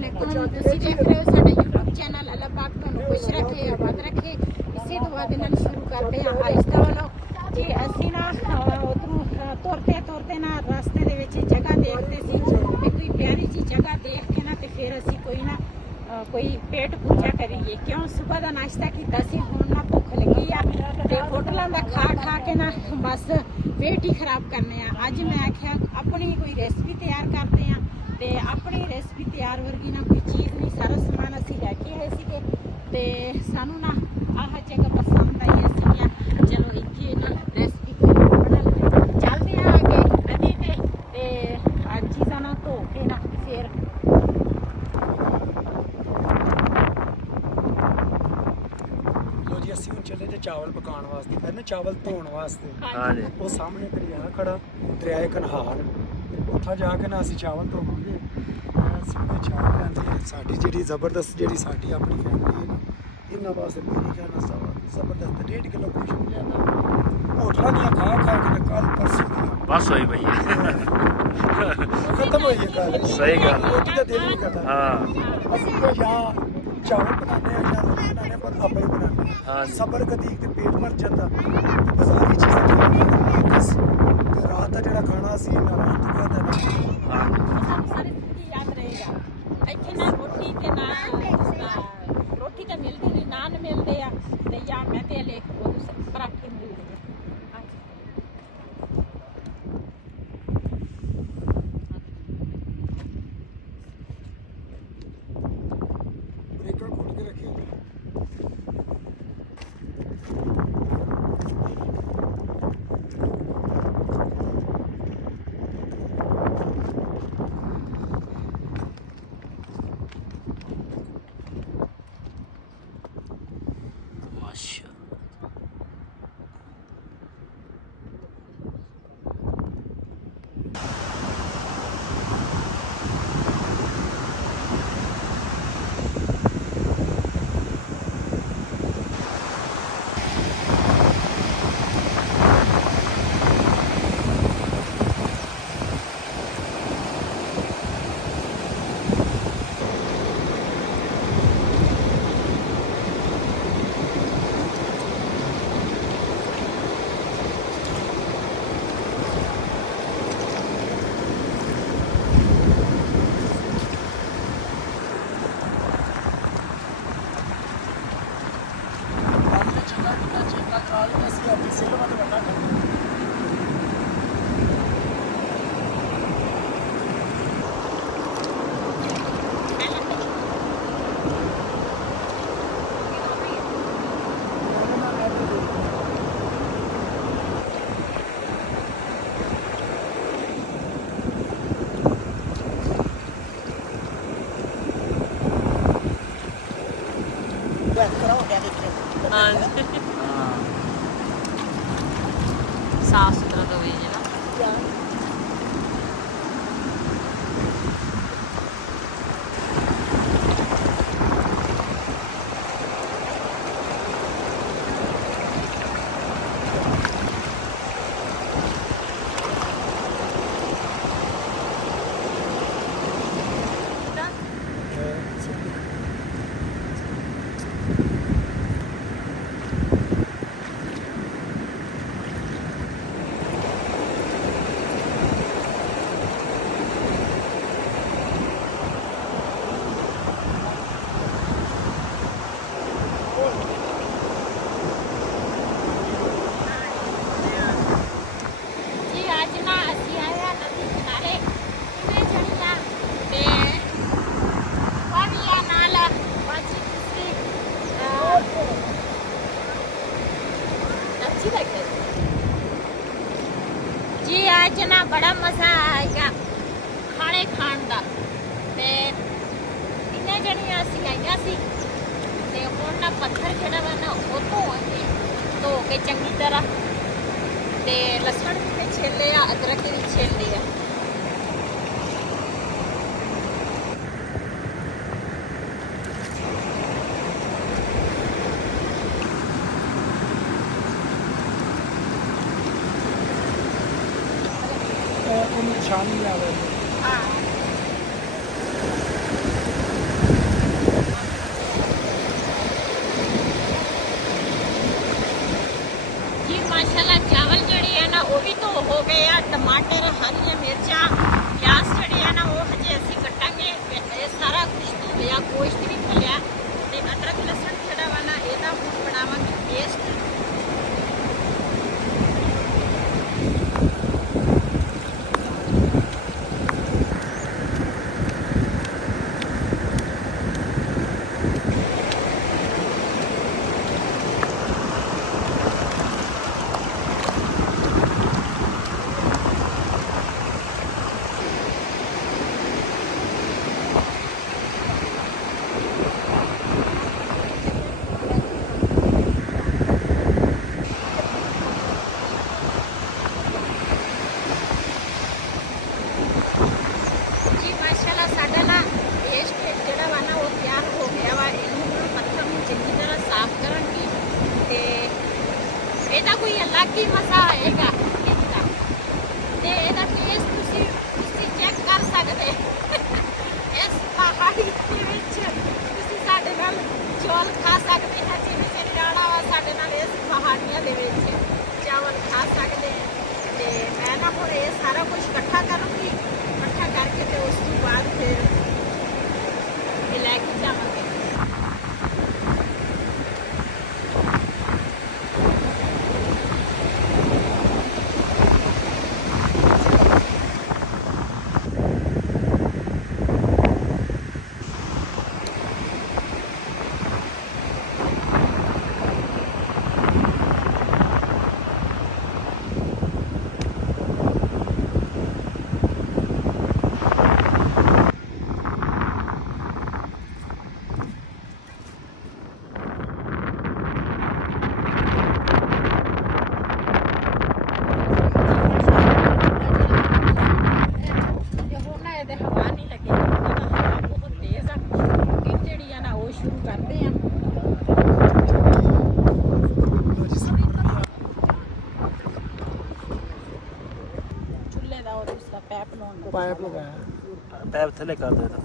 वालेकुम। ਤੁਸੀਂ ਦੇਖ ਰਹੇ ਹੋ ਸਾਡਾ YouTube ਚੈਨਲ। ਅੱਲਾਹ ਪਾਕ ਤੁਹਾਨੂੰ ਖੁਸ਼ ਰੱਖੇ, ਆਬਾਦ ਰੱਖੇ। ਇਸੇ ਦੁਆ ਦੇ ਨਾਲ ਸ਼ੁਰੂ ਕਰਦੇ ਹਾਂ ਆਇਸਤਾ ਵੱਲੋਂ ਜੀ। ਅਸੀਂ ਨਾ ਉਧਰੋਂ ਤੁਰਦੇ ਨਾ ਰਸਤੇ ਦੇ ਵਿੱਚ ਜਗ੍ਹਾ ਦੇਖਦੇ ਸੀ ਤੇ ਕੋਈ ਪਿਆਰੀ ਜੀ ਜਗ੍ਹਾ ਦੇਖ ਕੇ ਨਾ ਤੇ ਫਿਰ ਅਸੀਂ ਕੋਈ ਪੇਟ ਪੂਜਾ ਕਰੀਏ। ਕਿਉਂ ਸਵੇਰ ਦਾ ਨਾਸ਼ਤਾ ਕੀਤਾ ਸੀ, ਹੁਣ ਨਾ ਭੁੱਖ ਲੱਗੀ ਆ ਤੇ ਹੋਟਲਾਂ ਦਾ ਖਾ ਕੇ ਨਾ ਬਸ ਪੇਟ ਹੀ ਖਰਾਬ ਕਰਨੇ ਆ। ਅੱਜ ਮੈਂ ਆਖਿਆ ਆਪਣੀ ਕੋਈ ਰੈਸਪੀ ਤਿਆਰ ਕਰਦੇ ਆ ਤੇ ਆਪਣੀ ਰੈਸਪੀ ਤਿਆਰ ਵਰਗੀ ਨਾ ਕੋਈ ਚੀਜ਼ ਨਹੀਂ। ਸਾਰਾ ਸਮਾਨ ਅਸੀਂ ਲੈ ਕੇ ਆਏ ਸੀਗੇ ਤੇ ਸਾਨੂੰ ਨਾ ਆਹ ਜਗ੍ਹਾ ਪਸੰਦ ਆਈ। ਅਸੀਂ ਕਿਹਾ ਚਲੋ ਇੱਥੇ ਨਾ ਰੈਸਪੀ ਕੋਈ ਬਣਾ ਲਈਏ। ਚੱਲਦੇ ਆ ਅੱਗੇ ਨਦੀ ਤੇ ਅੱਜ ਚੀਜ਼ਾਂ ਨਾ ਧੋ ਕੇ ਨਾ ਫਿਰ ਅਸੀਂ ਹੁਣ ਚੱਲੇ ਤੇ ਚਾਵਲ ਪਕਾਉਣ ਵਾਸਤੇ, ਪਹਿਲਾਂ ਚਾਵਲ ਧੋਣ ਵਾਸਤੇ। ਹਾਂਜੀ। ਉਹ ਸਾਹਮਣੇ ਦਰਿਆ ਖੜਾ, ਦਰਿਆ ਕਨਹਾਰ, ਉੱਥਾ ਜਾ ਕੇ ਨਾ ਅਸੀਂ ਚਾਵਲ ਧੋਵਾਂਗੇ। ਸਿੱਧੇ ਚਾਵਲ ਲੈਂਦੇ ਸਾਡੀ ਜਿਹੜੀ ਜ਼ਬਰਦਸਤ ਜਿਹੜੀ ਸਾਡੀ ਆਪਣੀ ਫੈਮਿਲੀ ਹੈ ਨਾ, ਇਹਨਾਂ ਵਾਸਤੇ ਮੇਰੀ ਖਿਆਲ ਨਾਲ ਜ਼ਬਰਦਸਤ 1.5 ਕਿਲੋ ਕੁਛ ਨਹੀਂ ਲਿਆਂਦਾ। ਹੋਟਲਾਂ ਦੀਆਂ ਖਾ ਕੇ ਕੱਲ ਪਰਸੋਂ ਦੀਆਂ ਬਸ ਹੋਈ ਪਈ ਖਤਮ ਹੋਈ ਹੈ ਗੱਲ। ਸਹੀ ਗੱਲ। ਰੋਟੀ ਦਾ ਦਿਲ ਨਹੀਂ ਕਰਦਾ। ਹਾਂ ਅਸੀਂ ਜਾਂ ਚਾਵਲ ਬਣਾਉਂਦੇ ਆ ਜਾਂ ਰੋਟੀ ਬਣਾਉਂਦੇ ਆ, ਪਰ ਆਪਣੇ ਬਣਾਉਂਦੇ ਆ। ਸਬਰ ਕਦੀ ਤੇ ਪੇਟ ਮਰ ਜਾਂਦਾ ਤੇ ਬਾਜ਼ਾਰੀ ਚੀਜ਼ਾਂ ਤੇ ਰਾਤ ਦਾ ਜਿਹੜਾ ਖਾਣਾ ਸੀ ਨਾ ਰਾਤ ਨੂੰ ਖਾਦਾ ਨਾ ਸਾਰੀ ਜ਼ਿੰਦਗੀ ਯਾਦ ਰਹੇਗਾ। ਇੱਥੇ ਨਾ ਰੋਟੀ ਤੇ ਨਾ ਰੋਟੀ ਤਾਂ ਮਿਲਦੀ ਨਹੀਂ, ਨਾਨ ਮਿਲਦੇ ਆ ਤੇ ਜਾਂ ਮੈਂ ਤੇ ਲੈ ਪਰਾਠੇ ਮਿਲਦੇ ਆ। ਬ੍ਰੇਕਰ ਖੋਲ ਕੇ ਰੱਖਿਆ ਜੀ। ਮਾਸ਼ਾ ਸਾਫ ਸੁਥਰਾ ਤਾਂ ਹੋਈ ਜੇ ਨਾ। ਜੀ ਅੱਜ ਨਾ ਅਸੀਂ ਆਏ ਆ ਨਦੀ ਕਿਨਾਰੇ ਕਿਵੇਂ ਜਣੀਆਂ ਤੇ ਪਾਣੀਆਂ ਨਾਲ ਬਾਜੀ ਕਿਸੇ ਅੱਛੀ ਲੱਗੇ ਜੀ। ਅੱਜ ਨਾ ਬੜਾ ਮਜ਼ਾ ਆਏਗਾ ਖਾਣੇ ਖਾਣ ਦਾ ਤੇ ਇੰਨੇ ਜਣੀਆਂ ਅਸੀਂ ਆਈਆਂ ਸੀ ਤੇ ਹੁਣ ਨਾ ਪੱਥਰ ਜਿਹੜਾ ਵਾ ਨਾ ਉਹ ਧੋ ਕੇ ਚੰਗੀ ਤਰ੍ਹਾਂ ਤੇ ਲਸਣ ਵੀ ਛਿੱਲੇ ਆ, ਅਦਰਕ ਵੀ ਛਿੱਲੇ ਆ। ਉਹਨੂੰ ਨਿਸ਼ਾਨ ਨਹੀਂ ਆ ਰਿਹਾ। ਹਾਂ ਟਮਾਟਰ, ਹਰੀਆਂ ਮਿਰਚਾਂ, ਪਿਆਜ਼ ਜਿਹੜੇ ਆ ਨਾ ਉਹ ਹਜੇ ਅਸੀਂ ਕੱਟਾਂਗੇ। ਇਹ ਸਾਰਾ ਕੁਝ ਧੋਲਿਆ, ਗੋਸ਼ਤ ਵੀ ਧੋਲਿਆ ਤੇ ਅਦਰਕ ਲਸਣ ਜਿਹੜਾ ਵਾ ਨਾ ਇਹਦਾ ਹੁਣ ਬਣਾਵਾਂਗੇ ਪੇਸਟ। ਜੀ ਮਾਸ਼ਾਅੱਲਾ ਸਾਡਾ ਨਾ ਪੇਸਟ ਜਿਹੜਾ ਵਾ ਨਾ ਉਹ ਤਿਆਰ ਹੋ ਗਿਆ ਵਾ। ਇਹਨੂੰ ਹੁਣ ਪੱਥਰ ਨੂੰ ਚੰਗੀ ਤਰ੍ਹਾਂ ਸਾਫ਼ ਕਰਾਂਗੀ ਤੇ ਇਹਦਾ ਕੋਈ ਅਲੱਗ ਹੀ ਮਜ਼ਾ ਆਏਗਾ ਇਹਦਾ, ਤੇ ਇਹਦਾ ਟੇਸਟ ਤੁਸੀਂ ਚੈੱਕ ਕਰ ਸਕਦੇ। ਇਸ ਪਹਾੜੀ ਦੇ ਵਿੱਚ ਤੁਸੀਂ ਸਾਡੇ ਨਾਲ ਚੌਲ ਖਾ ਸਕਦੇ ਹੋ, ਜਿਵੇਂ ਸਰੀਰਾਣਾ ਵਾ ਸਾਡੇ ਨਾਲ ਇਸ ਪਹਾੜੀਆਂ ਦੇ ਵਿੱਚ ਚਾਵਲ ਖਾ ਸਕਦੇ। ਤੇ ਮੈਂ ਨਾ ਹੁਣ ਇਹ ਸਾਰਾ ਕੁਝ ਇਕੱਠਾ ਕਰੂੰਗੀ, ਇਕੱਠਾ ਕਰਕੇ ਤੇ ਉਸ ਤੋਂ ਬਾਅਦ ਫਿਰ ਇਹ ਲੈ ਕੇ ਜਾਵਾਂਗੇ। ਪਾਇਪ ਲਗਾਇਆ। ਪੈਪ ਥੱਲੇ ਕਰ ਦੇ ਤਾ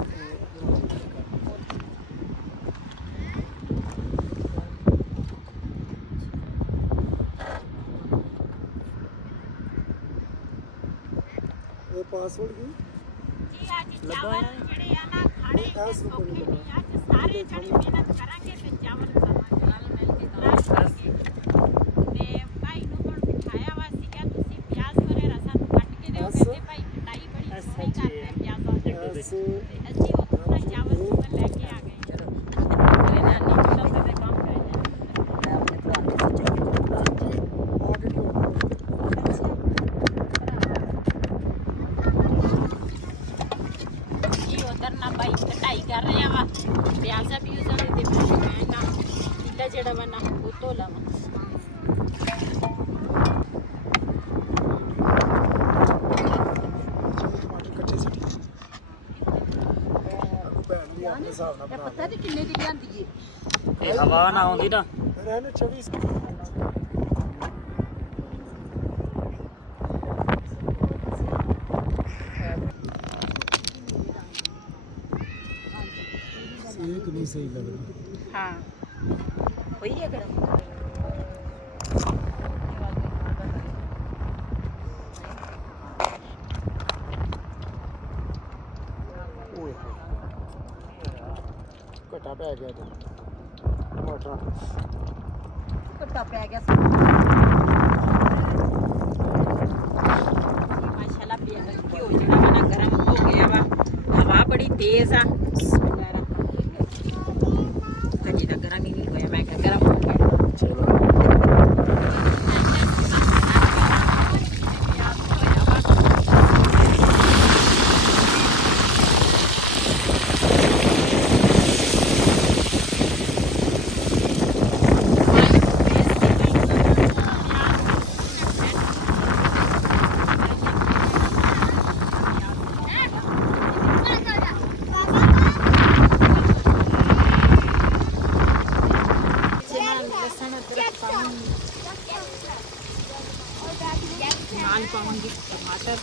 ਇਹ ਪਾਸਵਰਡ ਕੀ ਜੀ ਅੱਜ ਚਾਵਲ ਜਿਹੜੇ ਆ ਨਾ ਖਾਣੇ ਸੌਖੇ ਨਹੀਂ। ਅੱਜ ਸਾਰੇ ਜਣੇ ਮਿਹਨਤ ਕਰਾਂਗੇ ਤੇ ਚਾਵਲ ਖਾਵਾਂਗੇ ਨਾਲ ਮਿਲ ਕੇ ਕਰਾਂਗੇ। ਤੇ ਭਾਈ ਨੂੰ ਹੁਣ ਬਿਠਾਇਆ ਵਾ ਸੀ ਕਿ ਤੁਸੀਂ ਪਿਆਜ਼ ਵਗੈਰਾ ਸਾਨੂੰ ਕੱਟ ਕੇ ਦਿਓ। ਕਹਿੰਦੇ ਭਾਈ ਕਟਾਈ ਬੜੀ ਸੋਹਣੀ ਕਰਦੇ ਆ ਪਿਆਜ਼ਾਂ ਦੀ। ਤੇ ਅਸੀਂ ਉੱਥੋਂ ਦਾ ਚਾਵਲ ਚੂਵਲ ਲੈ ਕੇ ਆ ਗਏ। ਮੇਰੇ ਨਾਨੀ ਸ਼ਬਦ ਦੇ ਕੰਮ ਕਰ ਨਾ ਭਾਈ ਕਟਾਈ ਕਰ ਰਿਹਾ ਵਾ ਪਿਆਜ਼ਾ ਵੀ ਉਸ ਵਾਲੇ ਦੇ ਮੈਂ ਨਾ ਇਹਦਾ ਜਿਹੜਾ ਵਾ ਨਾ ਉਹ ਧੋ ਲਵਾਂ। ਟਮਾਟਰ ਕੱਚੇ ਸੀ ਭੈਣ ਵੀ ਆਪਣੇ ਹਿਸਾਬ ਨਾਲ ਬਣਾ ਪਤਾ ਨਹੀਂ ਕਿੰਨੇ ਦੀ ਲਿਆਂਦੀ ਏ। ਇਹ ਹਵਾ ਨਾ ਆਉਂਦੀ ਨਾ ਰਹਿਣ 24 एक नहीं सही लग रहा। हाँ वही है गरम। घटा पै गया टमाटर घटा पै गया माशाल्लाह घ्यो जेड़ा वा ना गरम हो गया वा। हवा बड़ी तेज आ हजी तक गरम ही नहीं होया। मैं क्या गरम हो गया चलो पाऊंगी टमाटर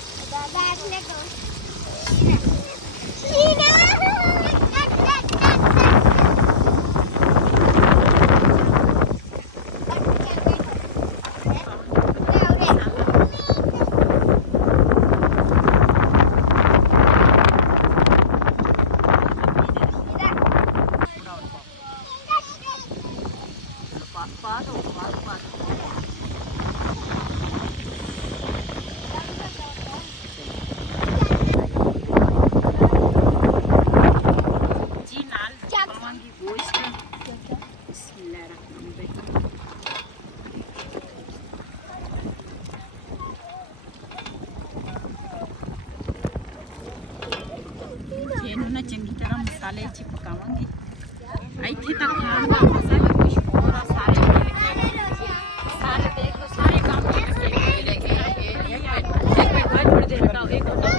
ਮੈਂ ਚੰਗੀ ਤਰ੍ਹਾਂ ਮਸਾਲੇ 'ਚ ਪਕਾਵਾਂਗੀ। ਇੱਥੇ ਤੱਕ ਖਾਣ ਦਾ ਮਜ਼ਾ ਵੀ ਕੁਛ ਹੋਰ ਆ। ਸਾਰੇ ਮਿਲ ਕੇ ਸਾਰੇ ਦੇਖੋ ਸਾਰੇ ਕੰਮ ਮਿਲ ਕੇ एक मिनट बाद थोड़ी देर बताओ एक घंटा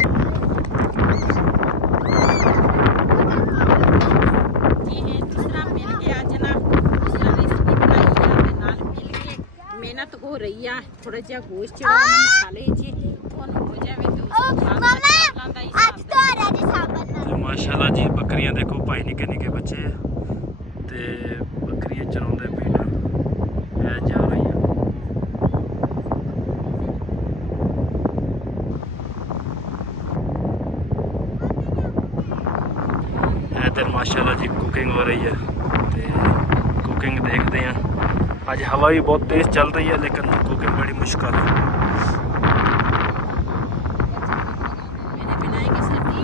जी है दूसरा मिल के आज ना दूसरा रेसिपी बनाई है अपने नाल मिल के मेहनत हो रही है। थोड़ा जिहा गोश्त चढ़ा मसाले जी ਤੁਹਾਨੂੰ ਹੋ ਜਾਵੇ ਤੇ ਉਸ ਤੋਂ ਬਾਅਦ ਚਾਵਲਾਂ ਦਾ ਅੱਜ ਤੋਂ ਆ ਰਿਹਾ ਜੀ ਸਾਬਣ ਤੇ ਮਾਸ਼ਾਅੱਲਾ ਜੀ ਬੱਕਰੀਆਂ ਦੇਖੋ ਭਾਈ ਨਿੱਕੇ ਨਿੱਕੇ ਬੱਚੇ ਆ ਤੇ ਬੱਕਰੀਆਂ ਚਰਾਉਂਦੇ ਪਏ ਨੇ। ਇਹ ਜਾ ਰਹੀ ਆ इधर माशाल्लाह जी कुकिंग हो रही है तो कुकिंग देखते हैं। आज हवा भी बहुत तेज़ चल रही है लेकिन कुकिंग बड़ी मुश्किल है। मैंने बनाई की सब्जी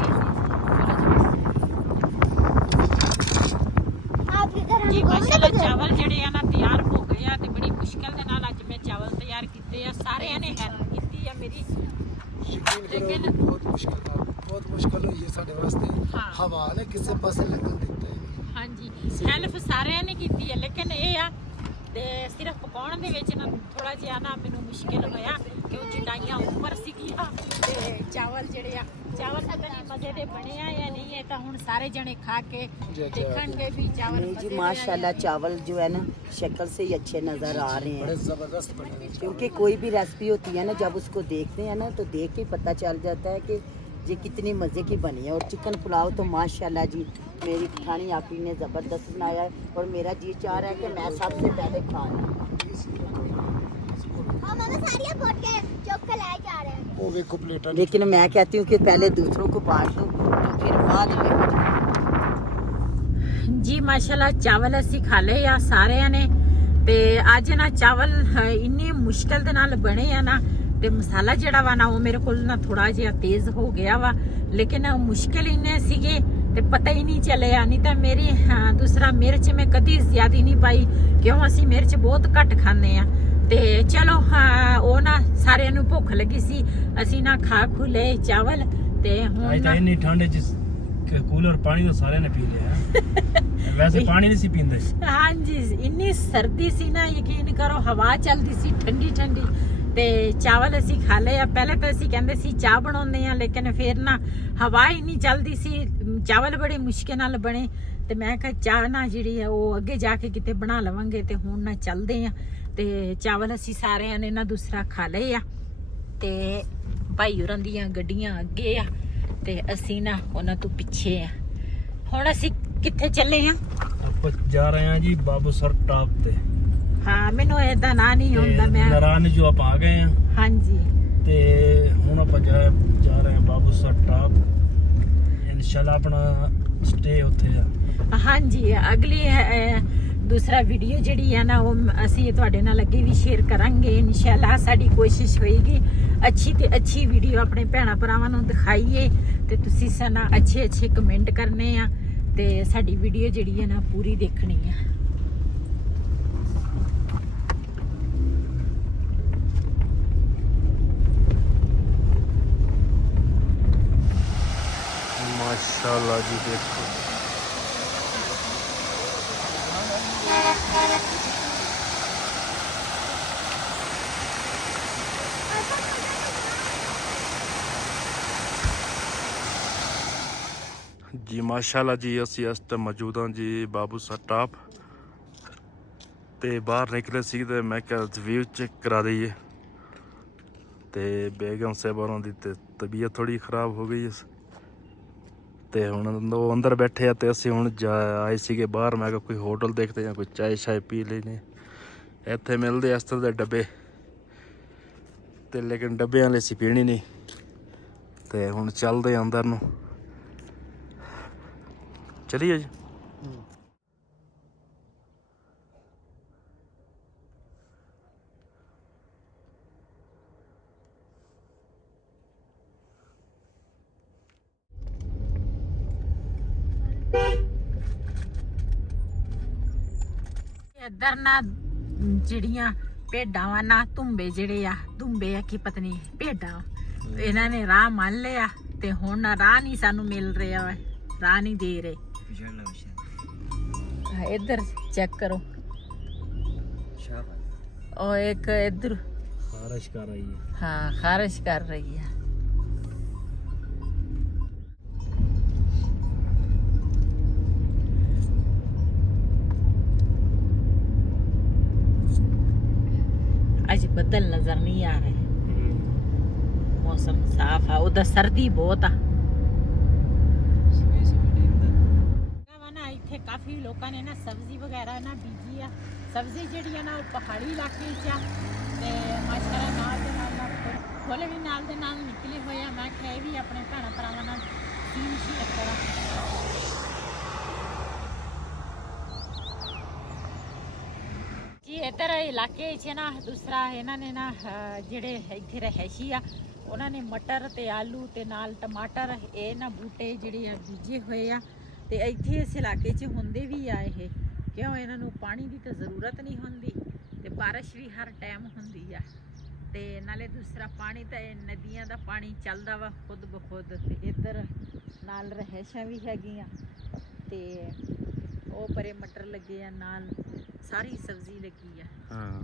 जी माशाल्लाह चावल ਜਿਹੜੇ ਆ ਨਾ ਤਿਆਰ ਹੋ ਗਏ ਆ ਤੇ ਬੜੀ ਮੁਸ਼ਕਲ ਦੇ ਨਾਲ ਅੱਜ ਮੈਂ ਚਾਵਲ ਤਿਆਰ ਕੀਤੇ ਆ। ਸਾਰਿਆਂ ਨੇ ਹੈਲਪ ਕੀਤੀ ਆ ਮੇਰੀ। लेकिन बहुत मुश्किल हुई है साढ़े वास्ते। हवा ने किसी पासे लगन दिता है। ਹਾਂਜੀ ਹੈਲਪ ਸਾਰਿਆਂ ਨੇ ਕੀਤੀ ਹੈ ਲੇਕਿਨ ਇਹ ਆ ਤੇ ਸਿਰਫ ਪਕਾਉਣ ਦੇ ਵਿੱਚ ਨਾ ਥੋੜਾ ਜਿਹਾ ਨਾ ਮੈਨੂੰ ਮੁਸ਼ਕਿਲ ਹੋਇਆ ਕਿਉਂ ਚਟਾਈਆਂ ਉੱਪਰ ਸੀਗੀਆਂ ਤੇ ਚਾਵਲ ਜਿਹੜੇ ਆ ਚਾਵਲ ਪਤਾ ਨਹੀਂ ਮਜ਼ੇ ਦੇ ਬਣੇ ਆ ਜਾਂ ਨਹੀਂ। ਇਹ ਤਾਂ ਹੁਣ ਸਾਰੇ ਜਣੇ ਖਾ ਕੇ ਦੇਖਣਗੇ भी चावल नहीं जी माशाल्लाह चावल जो है ना शक्ल से ही अच्छे नज़र आ रहे बड़े हैं जबरदस्त बने हैं। क्योंकि कोई भी रेसिपी होती है ना जब उसको देखते हैं ना तो देख के पता चल जाता है कि ये कितनी मज़े की बनी है। और चिकन पुलाव तो माशाल्लाह जी मेरी ठानी आपी ने ज़बरदस्त बनाया है और मेरा जी चाह रहा है कि मैं सबसे पहले खा लूँ। और मामा सारियां फोड़ के चौक के लाए जा रहे हैं। वो देखो प्लेटा लेकिन मैं कहती हूँ कि पहले दूसरों को बांट दूँ तो फिर बाद में ਜੀ ਮਾਸ਼ਾਅੱਲਾ ਚਾਵਲ ਅਸੀਂ ਖਾ ਲਏ ਆ ਸਾਰਿਆਂ ਨੇ ਤੇ ਅੱਜ ਨਾ ਚਾਵਲ ਇੰਨੇ ਮੁਸ਼ਕਲ ਦੇ ਨਾਲ ਬਣੇ ਆ ਨਾ ਤੇ ਮਸਾਲਾ ਜਿਹੜਾ ਵਾ ਨਾ ਉਹ ਮੇਰੇ ਕੋਲ ਨਾ ਥੋੜਾ ਜਿਹਾ ਤੇਜ਼ ਹੋ ਗਿਆ ਵਾ ਲੇਕਿਨ ਮੁਸ਼ਕਲ ਇੰਨੇ ਸੀਗੇ ਤੇ ਪਤਾ ਹੀ ਨਹੀਂ ਚੱਲਿਆ। ਨਹੀਂ ਤਾਂ ਮੇਰੀ ਦੂਸਰਾ ਮਿਰਚ ਮੈਂ ਕਦੀ ਜ਼ਿਆਦੀ ਨਹੀਂ ਪਾਈ ਕਿਉਂ ਅਸੀਂ ਮਿਰਚ ਬਹੁਤ ਘੱਟ ਖਾਂਦੇ ਆ ਤੇ ਚਲੋ ਉਹ ਨਾ ਸਾਰਿਆਂ ਨੂੰ ਭੁੱਖ ਲੱਗੀ ਸੀ ਅਸੀਂ ਨਾ ਖਾ ਖੂ ਲਏ ਚਾਵਲ ਤੇ ਹੁਣ ਨਾ इन्नी ठंड च कूलर पानी तो सारे ने पी लिया है। वैसे पानी नहीं सी पींदे। ਹਾਂਜੀ ਇੰਨੀ ਸਰਦੀ ਸੀ ਨਾ ਯਕੀਨ ਕਰੋ ਹਵਾ ਚੱਲਦੀ ਸੀ ਠੰਡੀ ਠੰਡੀ ਤੇ ਚਾਵਲ ਅਸੀਂ ਖਾ ਲਏ ਆ। ਪਹਿਲੇ ਤਾਂ ਅਸੀਂ ਕਹਿੰਦੇ ਸੀ ਚਾਹ ਬਣਾਉਂਦੇ ਆ ਲੇਕਿਨ ਫਿਰ ਨਾ ਹਵਾ ਹੀ ਨਹੀਂ ਚੱਲਦੀ ਸੀ ਚਾਵਲ ਬੜੇ ਮੁਸ਼ਕਿਲ ਨਾਲ ਬਣੇ ਤੇ ਮੈਂ ਕਿਹਾ ਚਾਹ ਨਾ ਜਿਹੜੀ ਆ ਉਹ ਅੱਗੇ ਜਾ ਕੇ ਕਿਤੇ ਬਣਾ ਲਵਾਂਗੇ ਤੇ ਹੁਣ ਨਾ ਚੱਲਦੇ ਆ ਤੇ ਚਾਵਲ ਅਸੀਂ ਸਾਰਿਆਂ ਨੇ ਨਾ ਦੂਸਰਾ ਖਾ ਲਏ ਆ ਤੇ ਭਾਈ ਹੋਰਾਂ ਦੀਆਂ ਗੱਡੀਆਂ ਅੱਗੇ ਆ ਤੇ ਅਸੀਂ ਨਾ ਉਹਨਾਂ ਤੋਂ ਪਿੱਛੇ ਆ। ਹੁਣ ਅਸੀਂ ਕਿੱਥੇ ਚੱਲੇ ਆ? ਆਪਾਂ ਜਾ ਰਹੇ ਹਾਂ ਜੀ ਬਾਬੂਸਰ ਟਾਪ ਤੇ। ਹਾਂ ਮੈਨੂੰ ਇਹਦਾ ਨਾਂ ਨਹੀਂ ਹੁੰਦਾ ਮੈਂ ਨਰਾਨ ਜੋ ਆਪਾਂ ਆ ਗਏ ਆ ਹਾਂਜੀ ਤੇ ਹੁਣ ਆਪਾਂ ਜਾ ਰਹੇ ਹਾਂ ਬਾਬੂਸਰ ਟਾਪ। ਇਨਸ਼ਾਅੱਲਾ ਆਪਣਾ ਸਟੇ ਉੱਥੇ ਆ। ਹਾਂਜੀ ਅਗਲੀ ਦੂਸਰਾ ਵੀਡੀਓ ਜਿਹੜੀ ਆ ਨਾ ਉਹ ਅਸੀਂ ਤੁਹਾਡੇ ਨਾਲ ਅੱਗੇ ਵੀ ਸ਼ੇਅਰ ਕਰਾਂਗੇ ਇਨਸ਼ਾਅੱਲਾ। ਸਾਡੀ ਕੋਸ਼ਿਸ਼ ਹੋਏਗੀ ਅੱਛੀ ਤੇ ਅੱਛੀ ਵੀਡੀਓ ਆਪਣੇ ਭੈਣਾਂ ਭਰਾਵਾਂ ਨੂੰ ਦਿਖਾਈਏ ਤੇ ਤੁਸੀਂ ਸਾਨੂੰ ਅੱਛੇ ਕਮੈਂਟ ਕਰਨੇ ਆ ਤੇ ਸਾਡੀ ਵੀਡੀਓ ਜਿਹੜੀ ਹੈ ਨਾ ਪੂਰੀ ਦੇਖਣੀ ਆ। माशाल्लाह जी देखो जी माशाल्लाह जी ਅਸੀਂ ਇਸ ਤੇ ਮੌਜੂਦ ਹਾਂ ਜੀ ਬਾਬੂਸਰ ਟਾਪ ਤੇ ਬਾਹਰ ਨਿਕਲੇ ਸੀ ਤੇ ਮੈਂ ਕਿਹਾ ਵਿਊ ਚੈੱਕ ਕਰਾ ਦਈਏ ਤੇ ਬੇਗਮ ਸਾਹਿਬਾਂ ਦੀ ਤੇ ਤਬੀਅਤ ਥੋੜੀ ਖਰਾਬ ਹੋ ਗਈ ਤੇ ਹੁਣ ਉਹ ਅੰਦਰ ਬੈਠੇ ਆ ਤੇ ਅਸੀਂ ਹੁਣ ਆਏ ਸੀਗੇ ਬਾਹਰ। ਮੈਂ ਕਿਹਾ ਕੋਈ ਹੋਟਲ ਦੇਖਦੇ ਜਾਂ ਕੋਈ ਚਾय ਸ਼ਾय ਪੀ ਲੈਨੇ। ਇੱਥੇ ਮਿਲਦੇ ਇਸ ਤਰ੍ਹਾਂ ਦੇ ਡੱਬੇ ਤੇ ਲੇਕਿਨ ਡੱਬਿਆਂ ਵਾਲੇ ਅਸੀਂ ਪੀਣੀ ਨਹੀਂ ਤੇ ਹੁਣ ਚੱਲਦੇ ਅੰਦਰ ਨੂੰ। ਚਲੀਏ ਜੀ। ਇੱਧਰ ਨਾ ਜਿਹੜੀਆਂ ਭੇਡਾਂ ਵਾ ਨਾ ਧੁੰਬੇ ਜਿਹੜੇ ਆ ਧੁੰਬੇ ਆ ਕੀ ਪਤਨੀ ਭੇਡਾਂ ਇਹਨਾਂ ਨੇ ਰਾਹ ਮੰਨ ਲਿਆ ਤੇ ਹੁਣ ਰਾਹ ਨਹੀਂ ਸਾਨੂੰ ਮਿਲ ਰਿਹਾ ਵਾ ਰਾਹ ਨਹੀਂ ਦੇ ਰਹੇ ਇੱਧਰ ਚੈੱਕ ਕਰੋ ਉਹ ਇੱਕ ਇੱਧਰ ਖਾਰਿਸ਼ ਕਰ ਰਹੀ ਹੈ। हाँ खारिश कर रही है। आज बदल नजर नहीं आ रहे, मौसम साफ है, उधर सर्दी बहुत है। ਇੱਥੇ ਕਾਫੀ ਲੋਕਾਂ ਨੇ ਨਾ ਸਬਜ਼ੀ ਵਗੈਰਾ ਨਾ ਬੀਜੀ ਆ। ਸਬਜ਼ੀ ਜਿਹੜੀ ਆ ਨਾ ਉਹ ਪਹਾੜੀ ਇਲਾਕੇ 'ਚ ਆ ਤੇ ਮਾਸ਼ਾਅੱਲਾ ਨਾਲ ਦੇ ਨਾਲ ਫੁੱਲ ਵੀ ਨਾਲ ਦੇ ਨਾਲ ਨਿਕਲੇ ਹੋਏ ਆ। ਮੈਂ ਕਿਹਾ ਇਹ ਵੀ ਆਪਣੇ ਭੈਣਾਂ ਭਰਾਵਾਂ ਨਾਲ ਸੀਨ ਸ਼ੇਅਰ ਕਰਾਂ। ਜੀ ਇੱਧਰ ਇਲਾਕੇ 'ਚ ਨਾ ਦੂਸਰਾ ਇਹਨਾਂ ਨੇ ਨਾ ਜਿਹੜੇ ਇੱਥੇ ਰਹਿਸ਼ੀ ਆ ਉਹਨਾਂ ਨੇ ਮਟਰ ਤੇ ਆਲੂ ਤੇ ਨਾਲ ਟਮਾਟਰ ਇਹ ਨਾ ਬੂਟੇ ਜਿਹੜੇ ਆ ਬੀਜੇ ਹੋਏ ਆ ਤੇ ਇੱਥੇ ਇਸ ਇਲਾਕੇ 'ਚ ਹੁੰਦੇ ਵੀ ਆ ਇਹ, ਕਿਉਂ ਇਹਨਾਂ ਨੂੰ ਪਾਣੀ ਦੀ ਤਾਂ ਜ਼ਰੂਰਤ ਨਹੀਂ ਹੁੰਦੀ ਤੇ ਬਾਰਿਸ਼ ਵੀ ਹਰ ਟਾਈਮ ਹੁੰਦੀ ਆ ਤੇ ਨਾਲੇ ਦੂਸਰਾ ਪਾਣੀ ਤਾਂ ਇਹ ਨਦੀਆਂ ਦਾ ਪਾਣੀ ਚੱਲਦਾ ਵਾ ਖੁਦ ਬਖੁਦ ਤੇ ਇੱਧਰ ਨਾਲ ਰਹਿਸ਼ਾਂ ਵੀ ਹੈਗੀਆਂ ਤੇ ਉਹ ਪਰੇ ਮਟਰ ਲੱਗੇ ਆ ਨਾਲ ਸਾਰੀ ਸਬਜ਼ੀ ਲੱਗੀ ਆ। ਹਾਂ